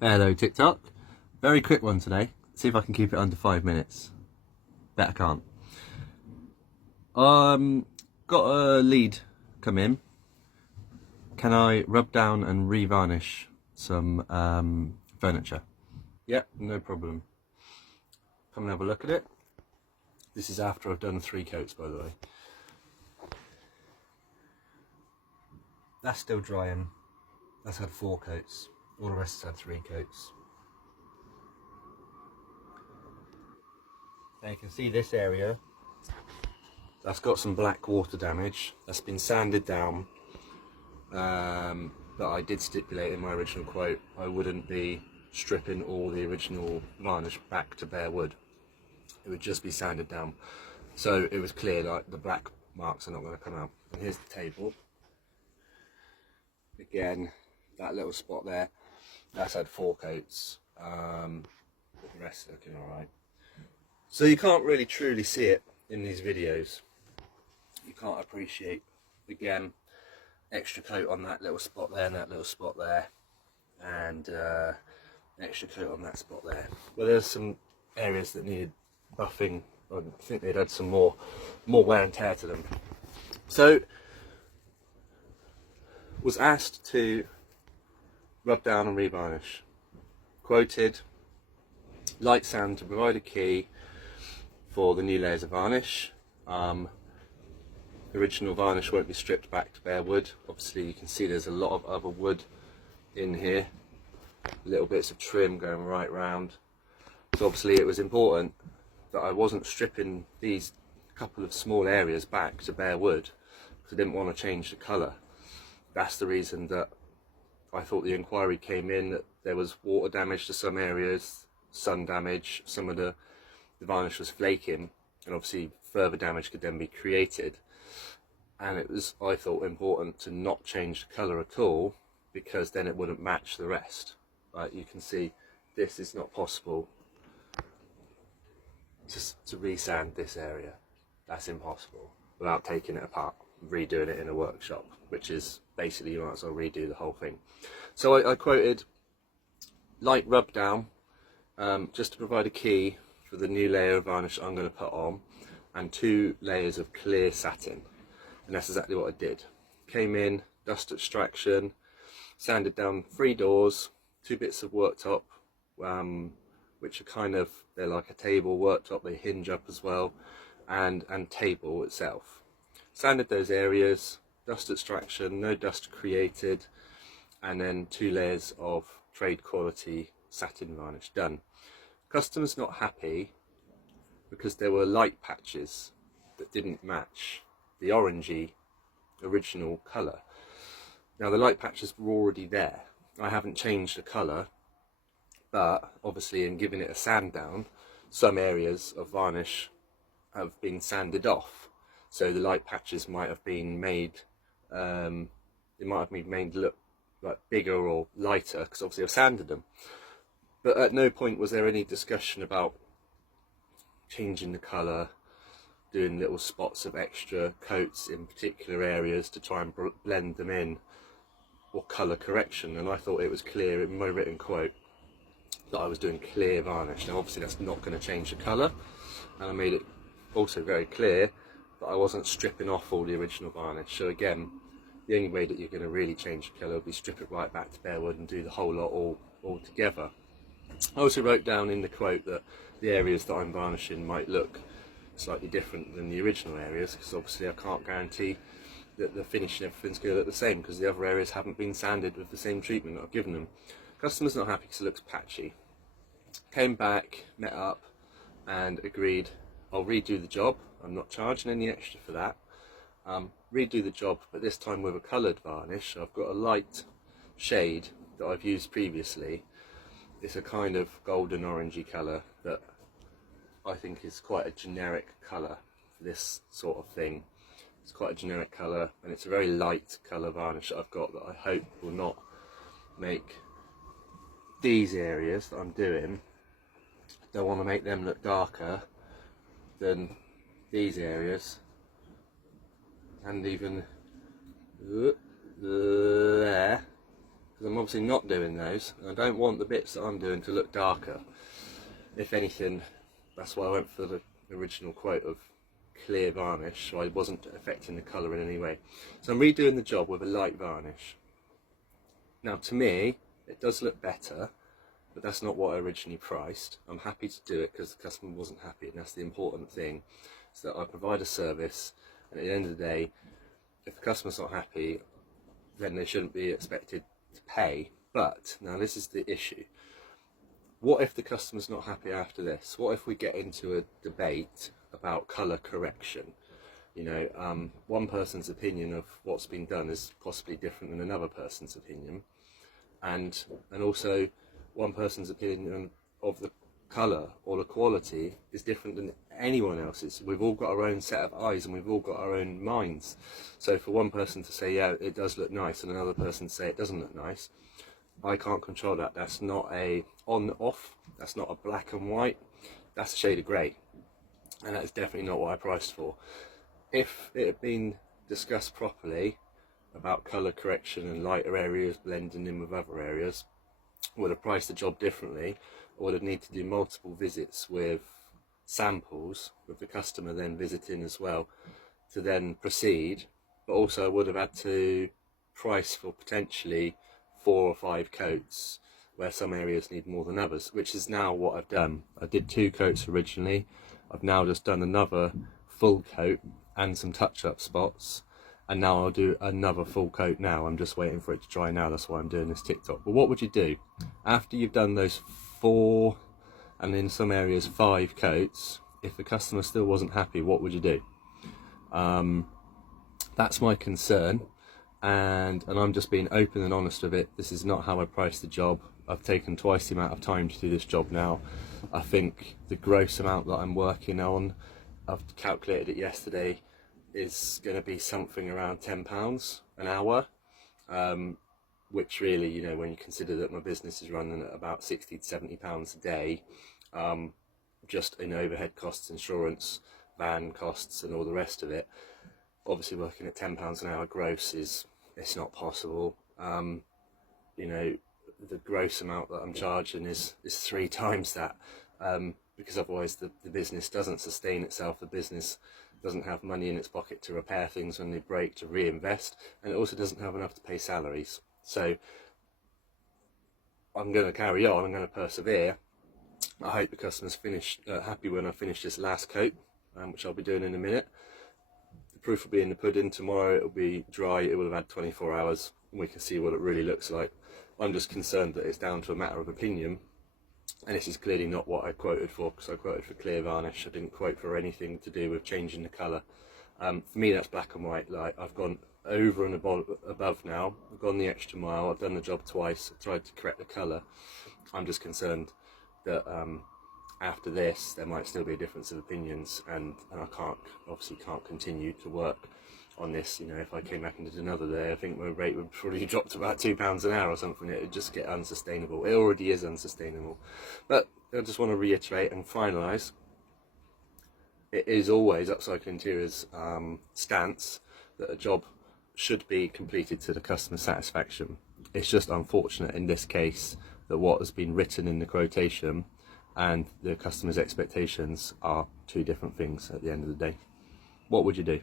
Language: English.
Hello TikTok. Very quick one today. See if I can keep it under 5 minutes. Bet I can't. Got a lead come in. Can I rub down and re-varnish some furniture? Yep, no problem. Come and have a look at it. This is after I've done 3 coats, by the way. That's still drying. That's had 4 coats. All the rest has had 3 coats. Now you can see this area. That's got some black water damage. That's been sanded down. But I did stipulate in my original quote I wouldn't be stripping all the original varnish back to bare wood. It would just be sanded down. So it was clear like the black marks are not going to come out. And here's the table. Again, that little spot there, that's had 4 coats. The rest looking alright. So you can't really truly see it in these videos. You can't appreciate, again, extra coat on that little spot there and that little spot there, and extra coat on that spot there. Well, there's some areas that needed buffing. I think they'd had some more wear and tear to them. So was asked to rub down and revarnish. Quoted, light sand to provide a key for the new layers of varnish. Original varnish won't be stripped back to bare wood. Obviously you can see there's a lot of other wood in here, little bits of trim going right round. So obviously it was important that I wasn't stripping these couple of small areas back to bare wood because I didn't want to change the colour. That's the reason that I thought the inquiry came in, that there was water damage to some areas, sun damage, some of the varnish was flaking, and obviously further damage could then be created. And it was, I thought, important to not change the colour at all, because then it wouldn't match the rest. Right, you can see this is not possible to resand this area. That's impossible without taking it apart, redoing it in a workshop, which is basically you might as well redo the whole thing. So I quoted light rub down, just to provide a key for the new layer of varnish I'm going to put on, and 2 layers of clear satin. And that's exactly what I did. Came in, dust extraction, sanded down 3 doors, 2 bits of worktop, which are kind of, they're like a table worktop, they hinge up as well, and table itself. Sanded those areas, dust extraction, no dust created, and then 2 layers of trade quality satin varnish done. Customer's not happy because there were light patches that didn't match the orangey original colour. Now the light patches were already there. I haven't changed the colour, but obviously in giving it a sand down, some areas of varnish have been sanded off. So the light patches might have been made, they might have been made look like bigger or lighter because obviously I've sanded them. But at no point was there any discussion about changing the colour, doing little spots of extra coats in particular areas to try and blend them in, or colour correction. And I thought it was clear in my written quote that I was doing clear varnish. Now obviously that's not going to change the colour, and I made it also very clear that I wasn't stripping off all the original varnish. So again, the only way that you're going to really change the colour will be strip it right back to bare wood and do the whole lot all together. I also wrote down in the quote that the areas that I'm varnishing might look slightly different than the original areas, because obviously I can't guarantee that the finish and everything's going to look the same, because the other areas haven't been sanded with the same treatment that I've given them. Customer's not happy because it looks patchy. Came back, met up, and agreed I'll redo the job. I'm not charging any extra for that. Redo the job, but this time with a coloured varnish. I've got a light shade that I've used previously. It's a kind of golden orangey colour that I think is quite a generic colour for this sort of thing. It's quite a generic colour, and it's a very light colour varnish that I've got that I hope will not make these areas that I'm doing, I don't want to make them look darker than these areas, and even there, because I'm obviously not doing those. I don't want the bits that I'm doing to look darker. If anything, that's why I went for the original quote of clear varnish, so I wasn't affecting the colour in any way. So I'm redoing the job with a light varnish. Now to me, it does look better, but that's not what I originally priced. I'm happy to do it because the customer wasn't happy, and that's the important thing, is that I provide a service, and at the end of the day, if the customer's not happy, then they shouldn't be expected to pay. But now this is the issue. What if the customer's not happy after this? What if we get into a debate about colour correction? You know, one person's opinion of what's been done is possibly different than another person's opinion, and also one person's opinion of the colour or the quality is different than anyone else's. We've all got our own set of eyes, and we've all got our own minds. So for one person to say, yeah, it does look nice, and another person to say it doesn't look nice, I can't control that. That's not a on-off, that's not a black and white, that's a shade of grey, and that's definitely not what I priced for. If it had been discussed properly about colour correction and lighter areas blending in with other areas, I would have priced the job differently. I would have needed to do multiple visits with samples, with the customer then visiting as well, to then proceed, but also I would have had to price for potentially 4 or 5 coats where some areas need more than others, which is now what I've done. I did 2 coats originally. I've now just done another full coat and some touch-up spots, and now I'll do another full coat now. I'm just waiting for it to dry now, that's why I'm doing this TikTok. But what would you do after you've done those 4 and in some areas 5 coats? If the customer still wasn't happy, what would you do? That's my concern. And I'm just being open and honest with it. This is not how I priced the job. I've taken twice the amount of time to do this job now. I think the gross amount that I'm working on, I've calculated it yesterday, is going to be something around £10 an hour, which really, you know, when you consider that my business is running at about £60 to £70 a day, just in overhead costs, insurance, van costs and all the rest of it, obviously working at £10 an hour gross it's not possible. You know, the gross amount that I'm charging is 3 times that, because otherwise the business doesn't sustain itself. The business doesn't have money in its pocket to repair things when they break, to reinvest, and it also doesn't have enough to pay salaries. So I'm going to carry on, I'm going to persevere. I hope the customer's happy when I finish this last coat, which I'll be doing in a minute. The proof will be in the pudding. Tomorrow it'll be dry, it will have had 24 hours, and we can see what it really looks like. I'm just concerned that it's down to a matter of opinion, and this is clearly not what I quoted for, because I quoted for clear varnish. I didn't quote for anything to do with changing the colour. For me, that's black and white. Like, I've gone over and above now. I've gone the extra mile. I've done the job twice. I've tried to correct the colour. I'm just concerned that after this there might still be a difference of opinions, and I obviously can't continue to work on this. You know, if I came back and did another day, I think my rate would probably drop to about £2 an hour or something. It would just get unsustainable. It already is unsustainable. But I just want to reiterate and finalise, it is always Upcycle Interiors' stance that a job should be completed to the customer's satisfaction. It's just unfortunate in this case that what has been written in the quotation and the customer's expectations are 2 different things at the end of the day. What would you do?